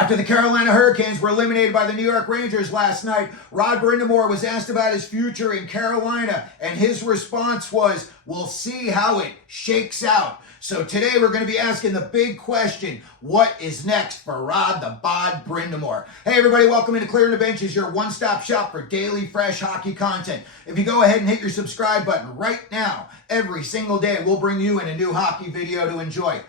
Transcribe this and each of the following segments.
After the Carolina Hurricanes were eliminated by the New York Rangers last night, Rod Brind'Amour was asked about his future in Carolina, and his response was, "We'll see how it shakes out." So today we're going to be asking the big question, what is next for Rod the Bod Brind'Amour? Hey everybody, welcome into Clearing the Benches, your one-stop shop for daily fresh hockey content. If you go ahead and hit your subscribe button right now, every single day we'll bring you in a new hockey video to enjoy.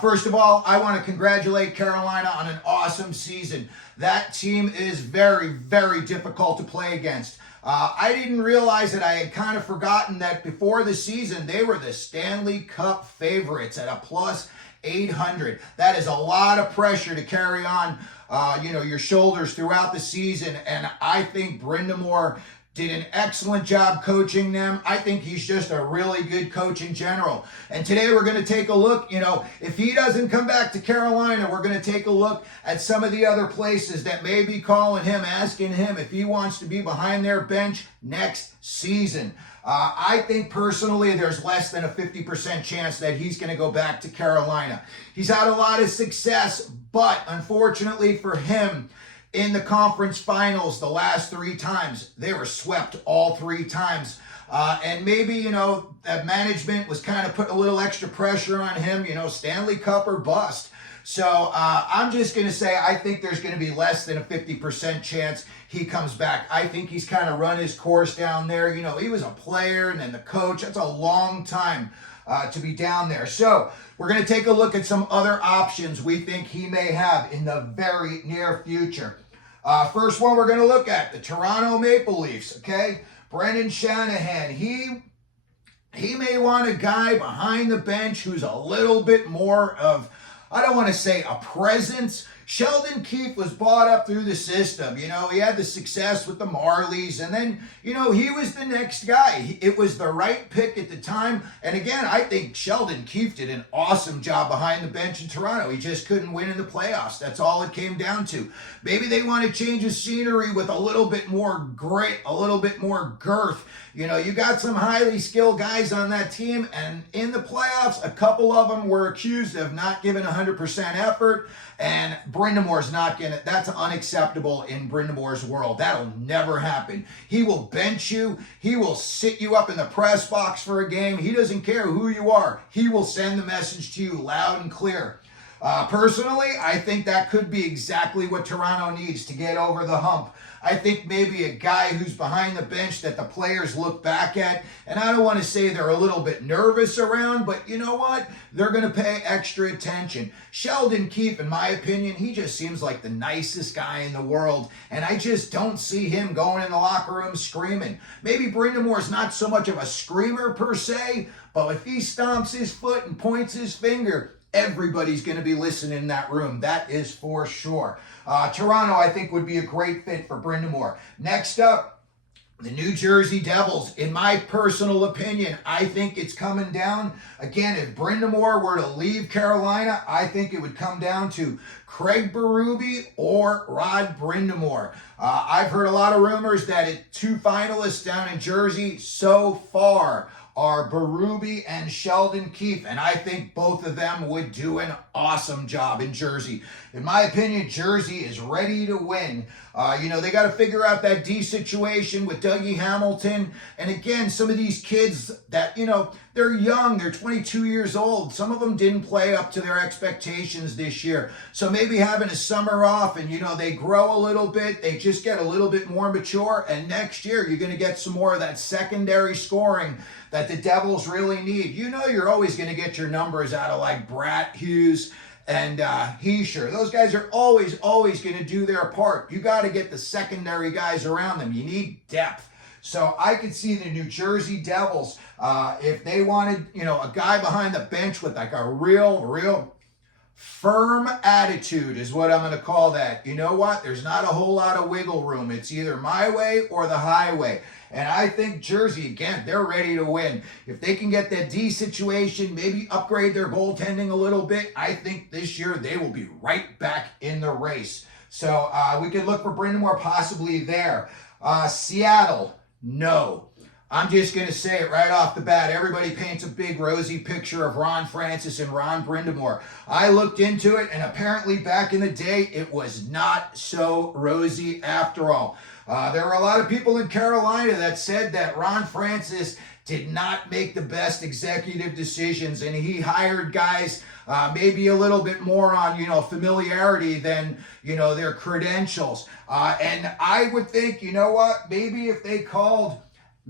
First of all, I want to congratulate Carolina on an awesome season. That team is very, very difficult to play against. I didn't realize that I had kind of forgotten that before the season, they were the Stanley Cup favorites at a plus 800. That is a lot of pressure to carry on, your shoulders throughout the season. And I think Brind'Amour did an excellent job coaching them. I think he's just a really good coach in general. And today we're going to take a look, if he doesn't come back to Carolina, we're going to take a look at some of the other places that may be calling him, asking him if he wants to be behind their bench next season. I think personally there's less than a 50% chance that he's going to go back to Carolina. He's had a lot of success, but unfortunately for him, in the conference finals, the last 3 times, they were swept all 3 times. And maybe, that management was kind of putting a little extra pressure on him, Stanley Cup or bust. So I'm just going to say I think there's going to be less than a 50% chance he comes back. I think he's kind of run his course down there. He was a player and then the coach. That's a long time to be down there. So we're going to take a look at some other options we think he may have in the very near future. First one we're going to look at, the Toronto Maple Leafs, okay? Brendan Shanahan, he may want a guy behind the bench who's a little bit more of, I don't want to say a presence. Sheldon Keefe was brought up through the system. He had the success with the Marlies, and then, he was the next guy. It was the right pick at the time. And again, I think Sheldon Keefe did an awesome job behind the bench in Toronto. He just couldn't win in the playoffs. That's all it came down to. Maybe they want to change the scenery with a little bit more grit, a little bit more girth. You got some highly skilled guys on that team, and in the playoffs, a couple of them were accused of not giving 100% effort, and Brind'Amour's not going to, that's unacceptable in Brind'Amour's world. That'll never happen. He will bench you. He will sit you up in the press box for a game. He doesn't care who you are. He will send the message to you loud and clear. Personally, I think that could be exactly what Toronto needs to get over the hump. I think maybe a guy who's behind the bench that the players look back at, and I don't want to say they're a little bit nervous around, but you know what? They're going to pay extra attention. Sheldon Keefe, in my opinion, he just seems like the nicest guy in the world, and I just don't see him going in the locker room screaming. Maybe Brind'Amour's not so much of a screamer per se, but if he stomps his foot and points his finger, everybody's going to be listening in that room. That is for sure. Toronto, I think, would be a great fit for Brind'Amour. Next up, the New Jersey Devils. In my personal opinion, I think it's coming down. Again, if Brind'Amour were to leave Carolina, I think it would come down to Craig Berube or Rod Brind'Amour. I've heard a lot of rumors that 2 finalists down in Jersey so far are Berube and Sheldon Keefe, and I think both of them would do an awesome job in Jersey. In my opinion, Jersey is ready to win. They got to figure out that D situation with Dougie Hamilton, and again, some of these kids that, they're young, they're 22 years old. Some of them didn't play up to their expectations this year. So maybe having a summer off and, they grow a little bit, they just get a little bit more mature, and next year you're going to get some more of that secondary scoring that the Devils really need. You're always going to get your numbers out of like Bratt, Hughes, and Heischer. Those guys are always going to do their part. You got to get the secondary guys around them. You need depth. So I could see the New Jersey Devils, if they wanted, a guy behind the bench with like a real firm attitude is what I'm going to call that. You know what? There's not a whole lot of wiggle room. It's either my way or the highway. And I think Jersey, again, they're ready to win. If they can get that D situation, maybe upgrade their goaltending a little bit, I think this year they will be right back in the race. So we could look for Brind'Amour possibly there. Seattle, no. I'm just going to say it right off the bat. Everybody paints a big rosy picture of Ron Francis and Ron Brind'Amour. I looked into it, and apparently back in the day, it was not so rosy after all. There were a lot of people in Carolina that said that Ron Francis did not make the best executive decisions, and he hired guys maybe a little bit more on, familiarity than, their credentials. And I would think, maybe if they called...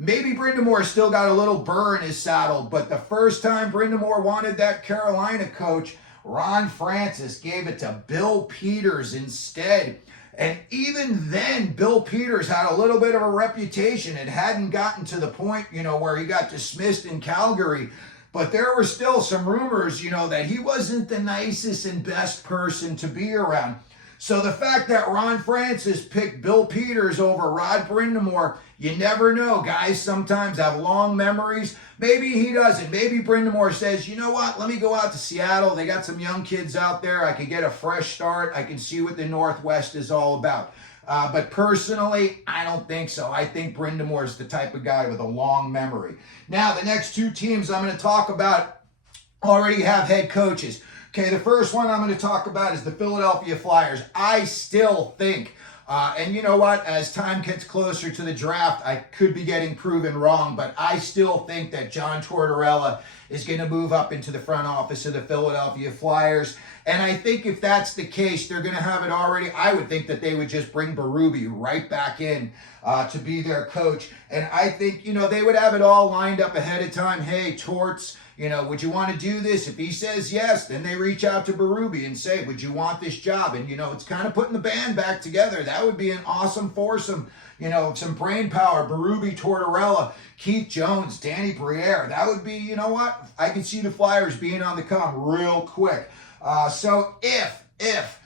Maybe Brind'Amour still got a little burr in his saddle, but the first time Brind'Amour wanted that Carolina coach, Ron Francis gave it to Bill Peters instead. And even then, Bill Peters had a little bit of a reputation. It hadn't gotten to the point, where he got dismissed in Calgary. But there were still some rumors, that he wasn't the nicest and best person to be around. So the fact that Ron Francis picked Bill Peters over Rod Brind'Amour, you never know. Guys sometimes have long memories. Maybe he doesn't. Maybe Brind'Amour says, you know what, let me go out to Seattle. They got some young kids out there. I could get a fresh start. I can see what the Northwest is all about. But personally, I don't think so. I think Brind'Amour is the type of guy with a long memory. Now, the next two teams I'm going to talk about already have head coaches. Okay, the first one I'm going to talk about is the Philadelphia Flyers. I still think, and you know what, as time gets closer to the draft, I could be getting proven wrong, but I still think that John Tortorella is going to move up into the front office of the Philadelphia Flyers. And I think if that's the case, they're going to have it already. I would think that they would just bring Berube right back in to be their coach. And I think, they would have it all lined up ahead of time. Hey, Torts, would you want to do this? If he says yes, then they reach out to Berube and say, would you want this job? And, it's kind of putting the band back together. That would be an awesome foursome, some brain power. Berube, Tortorella, Keith Jones, Danny Briere. That would be, I could see the Flyers being on the come real quick. So if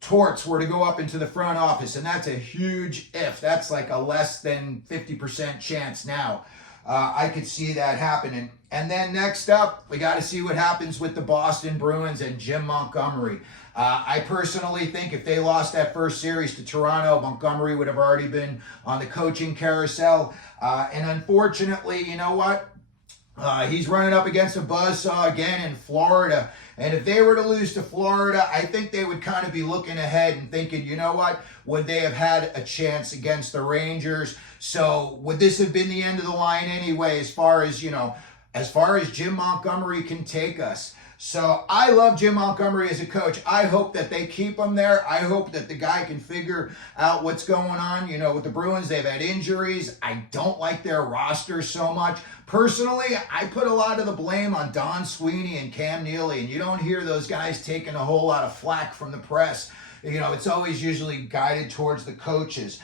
Torts were to go up into the front office, and that's a huge if, that's like a less than 50% chance now, I could see that happening. And then next up, we got to see what happens with the Boston Bruins and Jim Montgomery. I personally think if they lost that first series to Toronto, Montgomery would have already been on the coaching carousel. And unfortunately, you know what? He's running up against a buzzsaw again in Florida. And if they were to lose to Florida, I think they would kind of be looking ahead and thinking, you know what? Would they have had a chance against the Rangers? So would this have been the end of the line anyway, as far as Jim Montgomery can take us? So I love Jim Montgomery as a coach. I hope that they keep him there. I hope that the guy can figure out what's going on. With the Bruins, they've had injuries. I don't like their roster so much. Personally, I put a lot of the blame on Don Sweeney and Cam Neely, and you don't hear those guys taking a whole lot of flack from the press. It's always usually guided towards the coaches.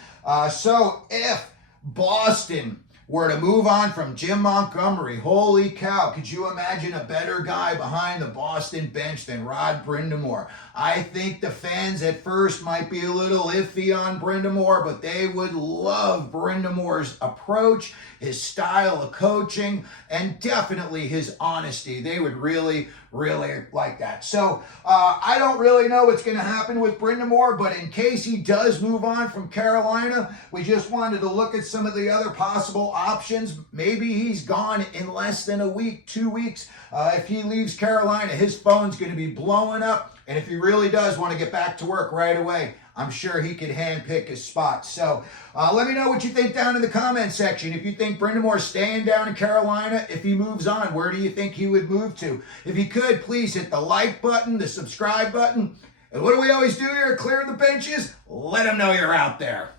So if Boston were to move on from Jim Montgomery, holy cow, could you imagine a better guy behind the Boston bench than Rod Brind'Amour? I think the fans at first might be a little iffy on Brind'Amour, but they would love Brind'Amour's approach, his style of coaching, and definitely his honesty. They would really, really like that. So I don't really know what's going to happen with Brind'Amour, but in case he does move on from Carolina, we just wanted to look at some of the other possible options. Maybe he's gone in less than a week, 2 weeks. If he leaves Carolina, his phone's going to be blowing up. And if he really does want to get back to work right away, I'm sure he could handpick his spot. So let me know what you think down in the comment section. If you think Brind'Amour's staying down in Carolina, if he moves on, where do you think he would move to? If you could, please hit the like button, the subscribe button. And what do we always do here at Clear the Benches? Let them know you're out there.